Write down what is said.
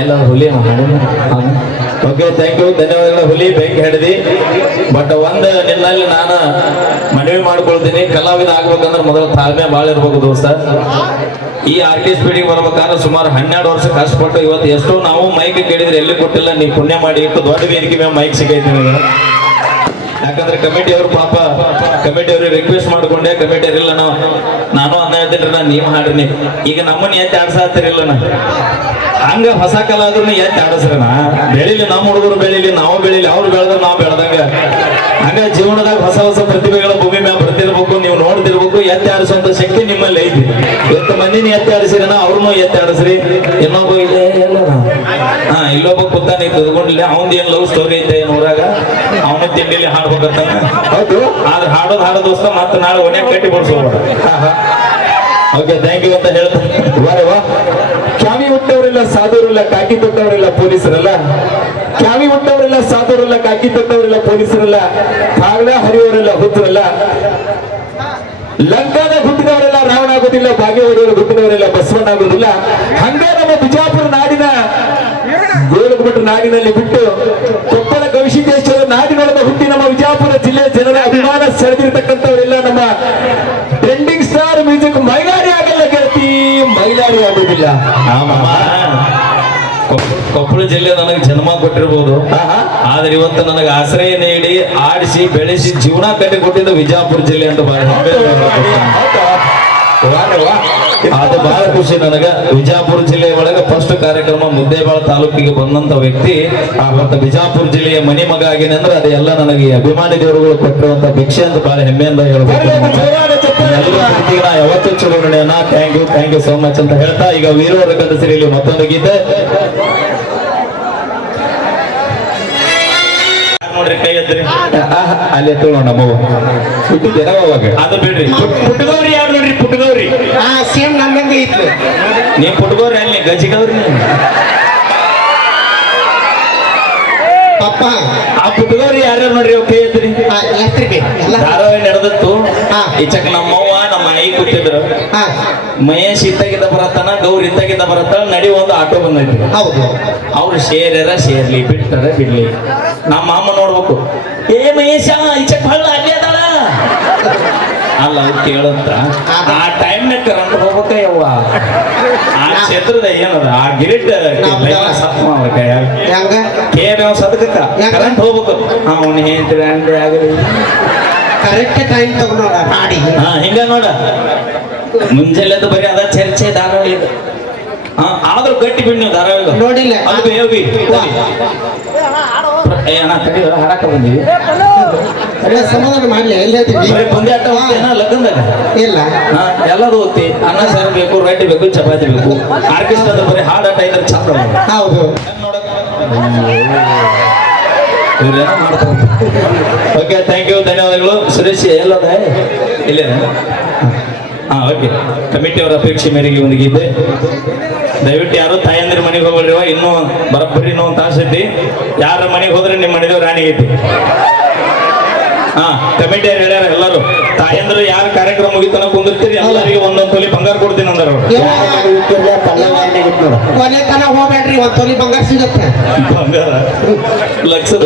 ಎಲ್ಲ ಹುಲಿ okay thank you ಧನ್ಯವಾದಗಳು ಹುಲಿ, ಬೆಂಕಿ ಹಿಡಿದಿ. ಬಟ್ ಒಂದು ನಿನ್ನಲ್ಲಿ ನಾನು ಮನವಿ ಮಾಡ್ಕೊಳ್ತೀನಿ. ಕಲಾವಿದ ಆಗ್ಬೇಕಂದ್ರೆ ಮೊದಲು ತಾಳ್ಮೆ ಭಾಳ ಇರ್ಬೇಕು ದೋಸ್ತ. ಈ ಆರ್ಟಿಸ್ಟ್ ಪೀಡಿಗೆ ಬರ್ಬೇಕಾದ್ರೆ ಸುಮಾರು ಹನ್ನೆರಡು ವರ್ಷ ಕಷ್ಟಪಟ್ಟು ಇವತ್ತು ಎಷ್ಟೋ ನಾವು ಮೈಕ್ ಕೇಳಿದ್ರೆ ಎಲ್ಲಿ ಕೊಟ್ಟಿಲ್ಲ, ನೀವು ಪುಣ್ಯ ಮಾಡಿ ಇಟ್ಟು ದೊಡ್ಡ ವೇದಿಕೆ ಮೇಲೆ ಮೈಕ್ ಸಿಗೈತಿ ಯಾಕಂದ್ರೆ ಕಮಿಟಿ ಅವರು ಪಾಪ ಕಮಿಟಿ ಅವ್ರಿಗೆ ರಿಕ್ವೆಸ್ಟ್ ಮಾಡ್ಕೊಂಡೆ ಕಮಿಟಿ ಇರಲಿಲ್ಲ ನಾವು, ನಾನು ಅಂದ ಹೇಳ್ತೀನಿ ನಾನು ನೀವು ಹಾಡ್ರಿ ಈಗ ನಮ್ಮನ್ನ ಎತ್ತಿ ಆಡ್ಸಾತಿರಿಲ್ಲ ಹಂಗ ಹೊಸ ಕಲಾದ್ರೂ ಎತ್ತಿ ಆಡಸ್ರನ ಬೆಳಿಲಿ ನಮ್ಮ ಹುಡುಗರು ಬೆಳಿಲಿ, ನಾವು ಬೆಳಿಲಿ, ಅವ್ರು ಬೆಳೆದ್ರೆ ನಾವು ಬೆಳೆದಂಗ. ಹಂಗ ಜೀವನದಾಗ ಹೊಸ ಹೊಸ ಪ್ರತಿಭೆಗಳ ಭೂಮಿ ಮ್ಯಾಲ ಬರ್ತಿರ್ಬೇಕು, ನೀವು ನೋಡ್ತಿರ್ಬೇಕು, ಎತ್ತಿ ಆಡಿಸುವಂತ ಶಕ್ತಿ ನಿಮ್ಮಲ್ಲಿ ಐತಿ. ಇವತ್ತು ಮಂದಿನ ಎತ್ತಿ ಆಡಿಸಿರನ ಅವ್ರನ್ನೂ ಎತ್ತಿ ಆಡಿಸ್ರಿ. ಇನ್ನೊಬ್ಬ ಇಲ್ಲೇ ಎಲ್ಲ ಕೂತಾನೆ ತೆಗೆದುಕೊಂಡಿಲ್ಲ ಅವನ್ ಏನ್ ಲವ್ ಸ್ಟೋರಿ ಐತೆ ಊರಾಗ? ಅವನ ತಿಂಡಿಲಿ ಹಾಡ್ಬೇಕಂತ ಹೌದು. ಆದ್ರೆ ಹಾಡೋದ್ ಹಾಡೋ ದೋಸ್ತ ಮತ್ತೆ ನಾಳೆ ಒಣ ಕಟ್ಟಿ ಬಿಡ್ಸೋಣ ಓಕೆ ಥ್ಯಾಂಕ್ ಯು ಅಂತ ಹೇಳ್ತಾರೆ ಕ್ಯಾವಿ ಹುಟ್ಟವರೆಲ್ಲ ಸಾಧುವರೆಲ್ಲ ಕಾಕಿ ತೊಟ್ಟವರೆಲ್ಲ ಪೊಲೀಸರಲ್ಲ? ಕ್ಯಾವಿ ಹುಟ್ಟವರೆಲ್ಲ ಸಾಧುವರೆಲ್ಲ ಕಾಕಿ ತೊಟ್ಟವರೆಲ್ಲ ಪೊಲೀಸರಲ್ಲ? ಕಾಗಡ ಹರಿಯೋರೆಲ್ಲ ಹುತ್ತರಲ್ಲ ಲಂಕಾದ ಹುಟ್ಟಿದವರೆಲ್ಲ ರಾವಣ ಆಗೋದಿಲ್ಲ ಬಾಗೇವಾಡಿಯವರು ಹುಟ್ಟಿದವರೆಲ್ಲ ಬಸವಣ್ಣ ಆಗೋದಿಲ್ಲ. ಹಂಗ ನಾಡಿನಲ್ಲಿ ಬಿಟ್ಟು ಕೊಪ್ಪಳ ಗವಿಸಿದ್ದೇಶ್ವರ ನಾಡಿನೊಳಗೆ ಹುಟ್ಟಿ ನಮ್ಮ ವಿಜಯಪುರ ಜಿಲ್ಲೆಯ ಜನರ ಅಭಿಮಾನ ಸೆಳೆದಿರ್ತಕ್ಕಂಥವರೆಲ್ಲ ನಮ್ಮ ಟ್ರೆಂಡಿಂಗ್ ಸ್ಟಾರ್ ಮ್ಯೂಸಿಕ್ ಮೈಲಾರಿ ಆಗಲ್ಲ ಗೆಳತಿ ಮೈಲಾರಿ ಆಗೋದಿಲ್ಲ. ಕೊಪ್ಪಳ ಜಿಲ್ಲೆ ನನಗೆ ಜನ್ಮ ಕೊಟ್ಟಿರ್ಬೋದು. ಆದ್ರೆ ಇವತ್ತು ನನಗೆ ಆಶ್ರಯ ನೀಡಿ ಆಡಿಸಿ ಬೆಳೆಸಿ ಜೀವನ ಕಟ್ಟಿ ಕೊಟ್ಟಿದ್ದು ವಿಜಯಪುರ ಜಿಲ್ಲೆ ಅಂತ ಬಹಳ. ಅದು ಬಹಳ ಖುಷಿ ನನಗ. ಬಿಜಾಪುರ ಜಿಲ್ಲೆ ಒಳಗ ಫಸ್ಟ್ ಕಾರ್ಯಕ್ರಮ ಮುದ್ದೇಬಾಳ ತಾಲೂಕಿಗೆ ಬಂದಂತ ವ್ಯಕ್ತಿ. ಅವತ್ತ ಬಿಜಾಪುರ ಜಿಲ್ಲೆಯ ಮನಿ ಮಗ ಆಗಿನ ಅಂದ್ರೆ ಅದೆಲ್ಲ ನನಗೆ ಅಭಿಮಾನಿ ದೇವರುಗಳು ಕೊಟ್ಟಿರುವಂತ ಭಿಕ್ಷೆ ಅಂತ ಬಹಳ ಹೆಮ್ಮೆಯಿಂದ ಹೇಳ್ಬೋದು ಯಾವತ್ತೂ ಚುನಾವಣೆಯನ್ನ thank you thank you so much ಅಂತ ಹೇಳ್ತಾ ಈಗ ವೀರವರ ಕಂದಸಿರಿಯಲ್ಲಿ ಮತ್ತೊಂದು ಗೀತೆ. ನೋಡ್ರಿ ಕೈ ಎದ್ರಿ. ಅಲ್ಲಿ ಹುಟ್ಟಿದ್ದೇನವ ಅವಾಗ. ಅದು ಬಿಡ್ರಿ. ಪುಟ್ಟಗೌರಿ ಯಾರು ನೋಡ್ರಿ ಪುಟ್ಟಗೌರಿ? ಹಾ ಸೇಮ್ ನಮ್ಮಂಗೆ ಇತ್ತು. ನೀ ಪುಟ್ಟಗೌರಿ ಅಲ್ಲಿ ಗಜಿಗೌರಿ ಪಪ್ಪ. ಆ ಪುಟ್ಟಗೌರಿ ಯಾರ್ಯಾರು ನೋಡ್ರಿ ಅವ್ ಕೈ ಎದ್ರಿ? ಧಾರಾವಾಹಿ ನಡೆದತ್ತು. ಹಾ. ಈಚಕ್ ನಮ್ಮವ್ವ ನಮ್ಮ ಆಯಿ ಕೂತಿದ್ರು. ಹಾ. ಮಹೇಶ್ ಇತ್ತಾಗಿದ್ದ ಬರತ್ತಾನ ಗೌರಿ ಇತ್ತಾಗಿದ್ದ ಬರತ್ತ ನಡಿ ಒಂದು ಆಟೋ ಬಂದೈತಿ. ಹೌದು. ಅವ್ರು ಸೇರ್ಯಾರ ಸೇರ್ಲಿ ಬಿಡ್ತಾರ ಬಿಡ್ಲಿ. ನಮ್ಮ ಮಾಮ ನೋಡ್ಬೇಕು ಏ ಮಹೇಶ ಈಚಕ್ ಹಳ್ಳ ಅಲ್ಲೇ ಅದಾಳ. ಅಲ್ಲ ಅವ್ರು ಕೇಳಂತ ಆ ಟೈಮ್ನಾಗ ಕರೆಂಟ್ ಹೋಗ್ಬೇಕ ಯವ್ವ ಆ ಕ್ಷೇತ್ರದ ಏನದ ಆ ಗಿರಿಟ್ ಕೇರ್ ಸದಕಕ್ಕ ಕರೆಂಟ್ ಹೋಗ್ಬೇಕು. ಅವನು ಹೇಳ್ತೀರ ಅಂದ್ರೆ ಆಗಲಿ. ಕರೆಕ್ಟ್ ಟೈಮ್ ತಗೊಂಡೋಣ ಮಾಡಿ. ಹಾ ಹಿಂಗ ನೋಡ. ಮುಂಜಾನೆ ಬರೀ ಅದ ಚರ್ಚೆ ಧಾರಾವಾಹಿ ಆದ್ರೂ ಗಟ್ಟಿ ಬಿಡ್ ನೀವು ಧಾರಾವಾಹಿ ನೋಡಿಲ್ಲ. ಅದು ಬೇವಿ ಏ ಅಣ್ಣ ತಡಿ ಹಾಡಕ ಬಂದಿವಿ. ಎಲ್ಲ ಸಮಾಧಾನ ಮಾಡ್ಲಿ ಎಲ್ಲಿ ಹೇಳ್ತೀವಿ ಬರೀ ಬಂದೆ ಆಟ ಹೋಗ್ತೇನ ಲಗ್ನದಾಗ? ಇಲ್ಲ. ಹಾ ಎಲ್ಲದು ಓದ್ತಿ ಅನ್ನ ಸಾರು ಬೇಕು ರೊಟ್ಟಿ ಬೇಕು ಚಪಾತಿ ಬೇಕು. ಆರ್ಕೆಸ್ಟ್ರಾದ ಬರೀ ಹಾಡಾಟ ಇದ್ರೆ ಚಂದ ಹೌದು. ಮಾಡ್ತಾರೆ. ಓಕೆ ಥ್ಯಾಂಕ್ ಯು ಧನ್ಯವಾದಗಳು. ಸುರೇಶ್ ಎಲ್ಲದ ಇಲ್ಲೇ ಹಾ ಓಕೆ ಕಮಿಟಿ ಅವರ ಅಪೇಕ್ಷೆ ಮೇರೆಗೆ ಒಂದು ಗೀತೆ. ದಯವಿಟ್ಟು ಯಾರು ತಾಯಂದ್ರ ಮನೆಗೆ ಹೋಗ್ಬೇಡ್ರಿ ಇನ್ನೂ ಬರಬ್ಬರಿ ಇನ್ನೂ ಒಂದು ತಾಸೈತಿ ಯಾರ ಮನೆಗೆ ಹೋದ್ರೆ ನಿಮ್ಮ ಮನೆದೇವ್ ರಾಣಿ ಐತಿ. ಹಾ ಕಮಿಟಿ ಹೇಳ್ಯಾರ ಎಲ್ಲರೂ. ತಾಯಂದ್ರು ಯಾರ ಕಾರ್ಯಕ್ರಮ ಮುಗಿತನ ಕುಂದಿರ್ತೀರಿ ಎಲ್ಲರಿಗೆ ಒಂದೊಂದ್ ತೊಲಿ ಬಂಗಾರ ಕೊಡ್ತೀನಿ ಅಂದ್ರೆ ಅವ್ರು. ಕೊನೆ ತನ ಹೋಗ್ಬೇಡ್ರಿ ಒಂದ್ ತೊಲಿ ಬಂಗಾರ ಸಿಗತ್ತೆ. ಬಂಗಾರ? ಲಕ್ಷದ